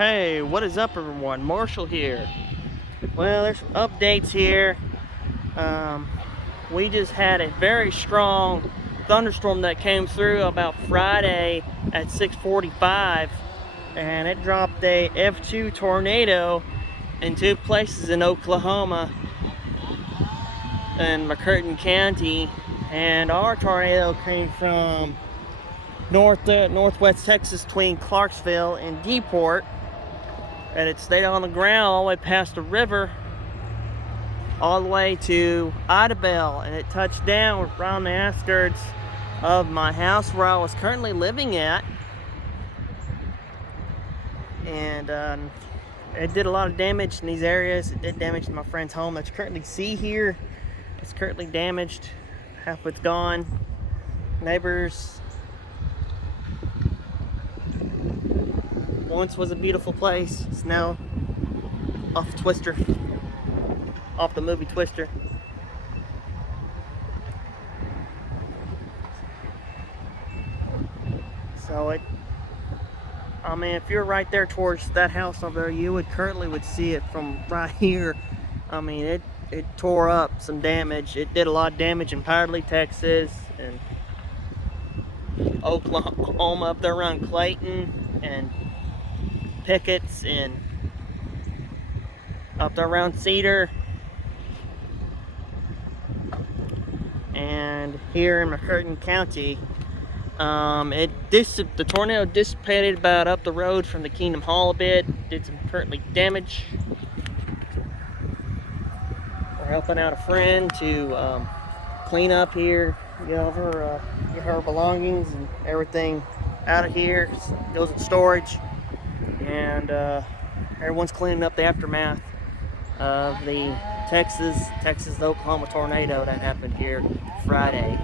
Hey, what is up everyone? Marshall here. Well, there's some updates here. We just had a very strong thunderstorm that came through about Friday at 6:45, and it dropped a F2 tornado in two places in Oklahoma and McCurtain County. And our tornado came from northwest Texas between Clarksville and Deport, and it stayed on the ground all the way past the river all the way to Idabel, and it touched down right on the outskirts of my house where I was currently living at. And it did a lot of damage in these areas. It did damage to my friend's home that you currently see here. It's currently damaged. Half of it's gone. Neighbors. Once was a beautiful place. It's now off Twister. Off the movie Twister. So I mean, if you're right there towards that house over there, you would see it from right here. I mean, it tore up some damage. It did a lot of damage in Powderly, Texas, and Oklahoma up there around Clayton, and Pickett's, and up there around Cedar, and here in McCurtain County. The tornado dissipated about up the road from the Kingdom Hall a bit. Did some currently damage. We're helping out a friend to clean up here, get her belongings and everything out of here. It goes in storage, and everyone's cleaning up the aftermath of the Texas to Oklahoma tornado that happened here Friday.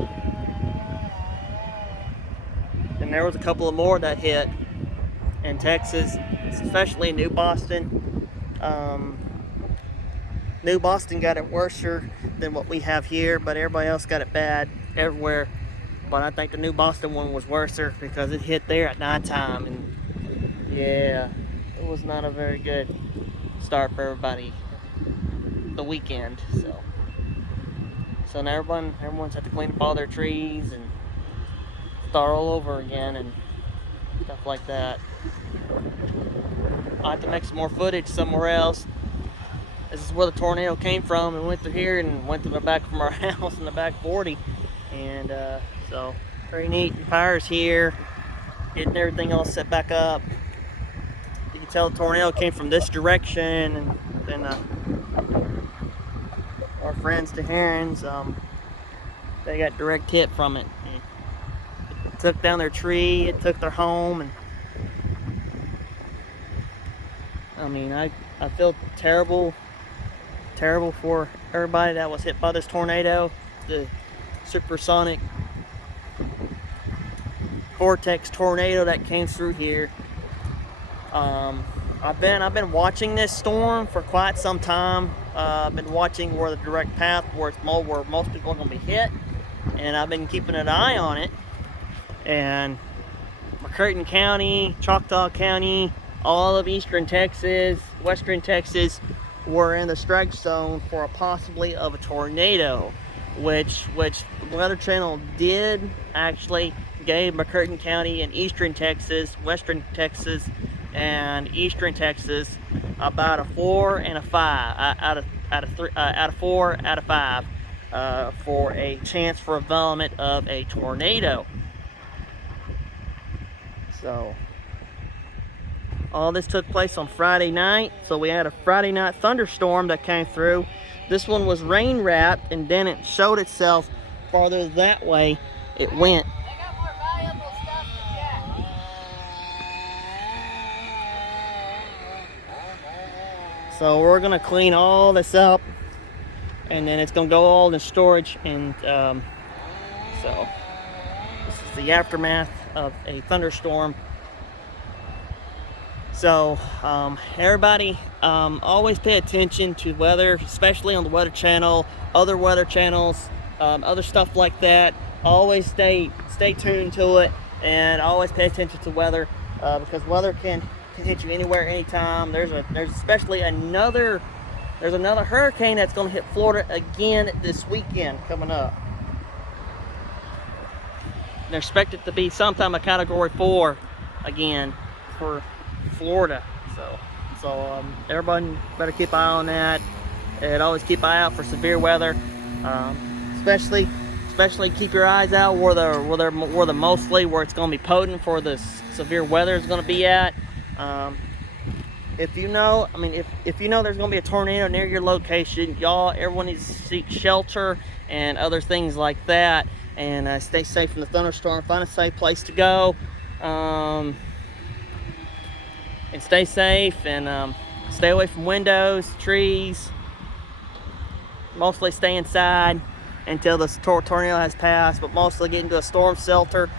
And there was a couple of more that hit in Texas, especially in New Boston. New Boston got it worse than what we have here, but everybody else got it bad everywhere. But I think the New Boston one was worse because it hit there at nighttime, and yeah, it was not a very good start for everybody the weekend. So now everyone's had to clean up all their trees and start all over again and stuff like that. I have to make some more footage somewhere else. This is where the tornado came from and went through here and went to the back from our house in the back 40. And so very neat. The fire's here, getting everything all set back up. You can tell the tornado came from this direction, and then our friends the Herons, they got direct hit from it. It took down their tree, it took their home, and I mean, I feel terrible for everybody that was hit by this tornado, the supersonic vortex tornado that came through here. I've been watching this storm for quite some time. I've been watching where the direct path where most people are going to be hit, and I've been keeping an eye on it. And McCurtain County, Choctaw County, all of eastern Texas, western Texas were in the strike zone for a possibly of a tornado, which the Weather Channel did actually gave McCurtain County and eastern Texas, western Texas, and eastern Texas about a 4 and a 5 out of 4 out of 5 for a chance for development of a tornado. So all this took place on Friday night. So we had a Friday night thunderstorm that came through. This one was rain wrapped, and then it showed itself farther that way it went. They got more valuable stuff than Jack. So we're gonna clean all this up, and then it's gonna go all in storage. And so this is the aftermath of a thunderstorm. So everybody, always pay attention to weather, especially on the Weather Channel, other weather channels, other stuff like that. Always stay tuned to it, and always pay attention to weather, because weather can can hit you anywhere, anytime. There's especially another hurricane that's going to hit Florida again this weekend coming up. They're expected to be sometime a Category 4 again for Florida. So everybody better keep an eye on that, and always keep an eye out for severe weather. Especially keep your eyes out where it's going to be potent for the severe weather is going to be at. If you know there's going to be a tornado near your location, everyone needs to seek shelter and other things like that, and stay safe from the thunderstorm. Find a safe place to go, and stay safe, and stay away from windows, trees. Mostly stay inside until the tornado has passed, but mostly get into a storm cellar,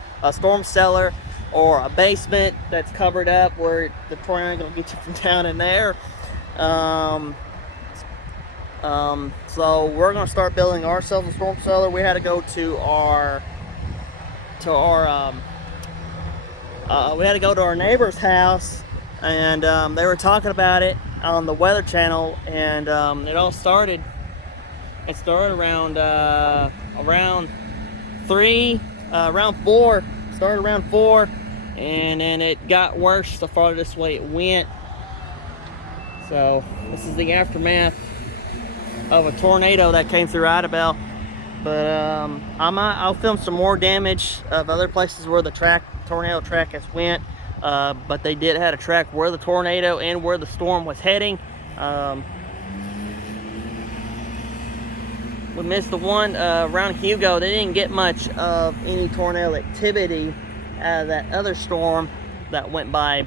or a basement that's covered up where the tornado ain't gonna get you from down in there. So we're gonna start building ourselves a storm cellar. We had to go to our neighbor's house, and they were talking about it on the Weather Channel, and it started around four, and then it got worse the farther this way it went. So this is the aftermath of a tornado that came through Idabel. But I'll film some more damage of other places where the tornado track has went. But they did have a track where the tornado and where the storm was heading. We missed the one around Hugo. They didn't get much of any tornado activity out of that other storm that went by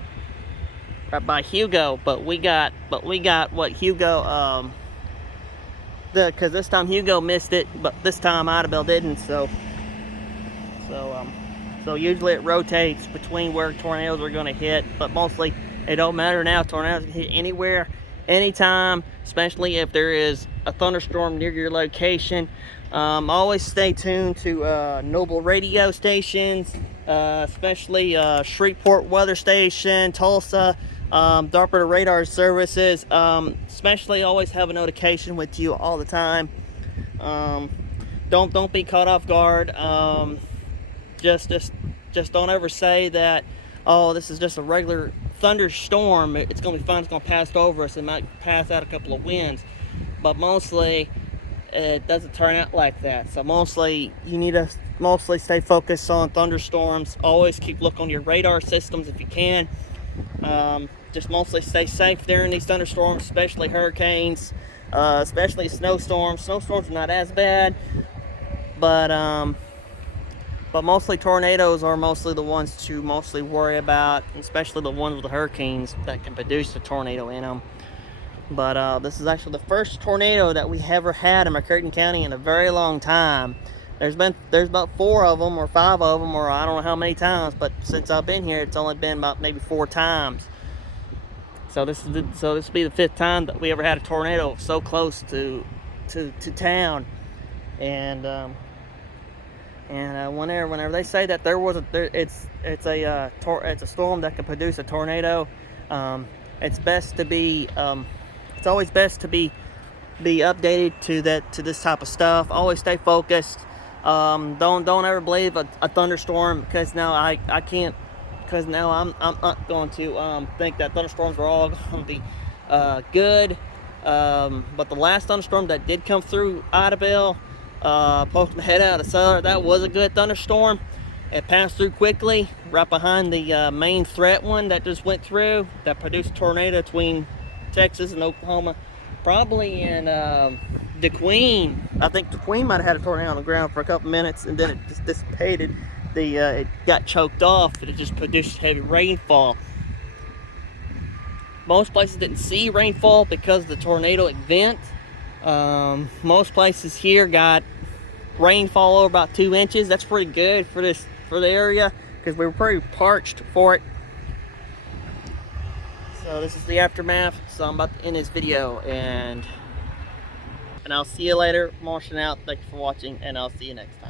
right by Hugo. But we got what Hugo because this time Hugo missed it, but this time Idabel didn't. So usually it rotates between where tornadoes are going to hit, but mostly it don't matter now. Tornadoes can hit anywhere, anytime, especially if there is a thunderstorm near your location. Always stay tuned to Noble radio stations, especially Shreveport Weather Station, Tulsa, Darper radar services. Especially always have a notification with you all the time. Don't be caught off guard. Just don't ever say that, oh, this is just a regular thunderstorm, it's going to be fine, it's going to pass over us, it might pass out a couple of winds. But mostly it doesn't turn out like that. So mostly you need to stay focused on thunderstorms. Always keep looking on your radar systems if you can. Just mostly stay safe during these thunderstorms, especially hurricanes, especially snowstorms. Snowstorms are not as bad, but mostly tornadoes are mostly the ones to mostly worry about, especially the ones with the hurricanes that can produce a tornado in them. But this is actually the first tornado that we ever had in McCurtain County in a very long time. There's about 4 of them or 5 of them, or I don't know how many times, but since I've been here, it's only been about maybe 4 times. So this will be the 5th time that we ever had a tornado so close to town. And whenever they say that it's a storm that can produce a tornado, it's always best to be updated to this type of stuff. Always stay focused. Don't ever believe a thunderstorm, because now I'm not going to think that thunderstorms are all going to be good. But the last thunderstorm that did come through Idabel, poking my head out of the cellar, that was a good thunderstorm. It passed through quickly, right behind the main threat one that just went through, that produced a tornado between Texas and Oklahoma, probably in DeQueen. I think DeQueen might have had a tornado on the ground for a couple minutes, and then it just dissipated. It got choked off, and it just produced heavy rainfall. Most places didn't see rainfall because of the tornado event. Most places here got rainfall over about 2 inches. That's pretty good for the area, because we were pretty parched for it. So this is the aftermath. So I'm about to end this video, and I'll see you later. Martian out. Thanks for watching, and I'll see you next time.